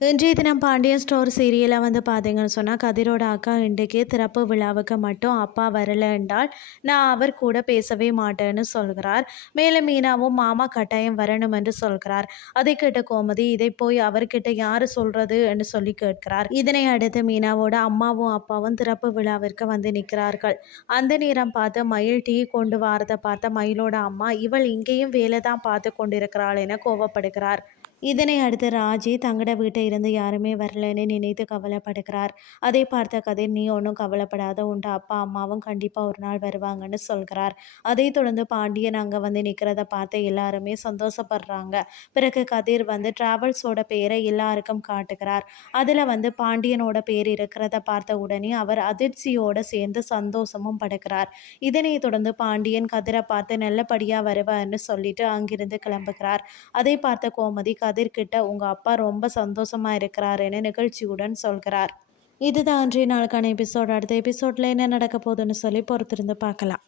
இன்றைய தினம் பாண்டியன் ஸ்டோர் சீரியலை வந்து பார்த்தீங்கன்னு சொன்னால் கதிரோட அக்கா இன்றைக்கு திறப்பு விழாவுக்கு மட்டும் அப்பா வரலை என்றால் நான் அவர் கூட பேசவே மாட்டேன்னு சொல்கிறார். மேலும் மீனாவும் மாமா கட்டாயம் வரணும் என்று சொல்கிறார். அதை கேட்ட கோமதி இதை போய் அவர்கிட்ட யார் சொல்றது என்று சொல்லி கேட்கிறார். இதனை அடுத்து மீனாவோட அம்மாவும் அப்பாவும் திறப்பு விழாவிற்கு வந்து நிற்கிறார்கள். அந்த நேரம் பார்த்து மயில் டீ கொண்டு வாரதை பார்த்த மயிலோட அம்மா இவள் இங்கேயும் வேலை தான் பார்த்து கொண்டிருக்கிறாள் என கோவப்படுகிறார். இதனை அடுத்து ராஜி தங்கட வீட்டை இருந்து யாருமே வரலன்னு நினைத்து கவலைப்படுகிறார். அதை பார்த்த கதிர் நீ ஒன்றும் கவலைப்படாத உண்டு அப்பா அம்மாவும் கண்டிப்பாக ஒரு நாள் வருவாங்கன்னு சொல்கிறார். அதை தொடர்ந்து பாண்டியன் அங்கே வந்து நிற்கிறத பார்த்து எல்லாருமே சந்தோஷப்படுறாங்க. பிறகு கதிர் வந்து டிராவல்ஸோட பேரை எல்லாருக்கும் காட்டுகிறார். அதில் வந்து பாண்டியனோட பேர் இருக்கிறத பார்த்த உடனே அவர் அதிர்ச்சியோடு சேர்ந்து சந்தோஷமும் படுகிறார். இதனை தொடர்ந்து பாண்டியன் கதிரை பார்த்து நல்லபடியாக வருவார்னு சொல்லிட்டு அங்கிருந்து கிளம்புகிறார். அதை பார்த்த கோமதி கதிர்கிட்ட உங்கள் அப்பா ரொம்ப சந்தோஷமாக இருக்கிறாருன்னு நிகழ்ச்சியுடன் சொல்கிறார். இதுதான் அன்றைய நாளுக்கான எபிசோட் அடுத்த எபிசோடில் என்ன நடக்க போகுதுன்னு சொல்லி பொறுத்திருந்து பார்க்கலாம்.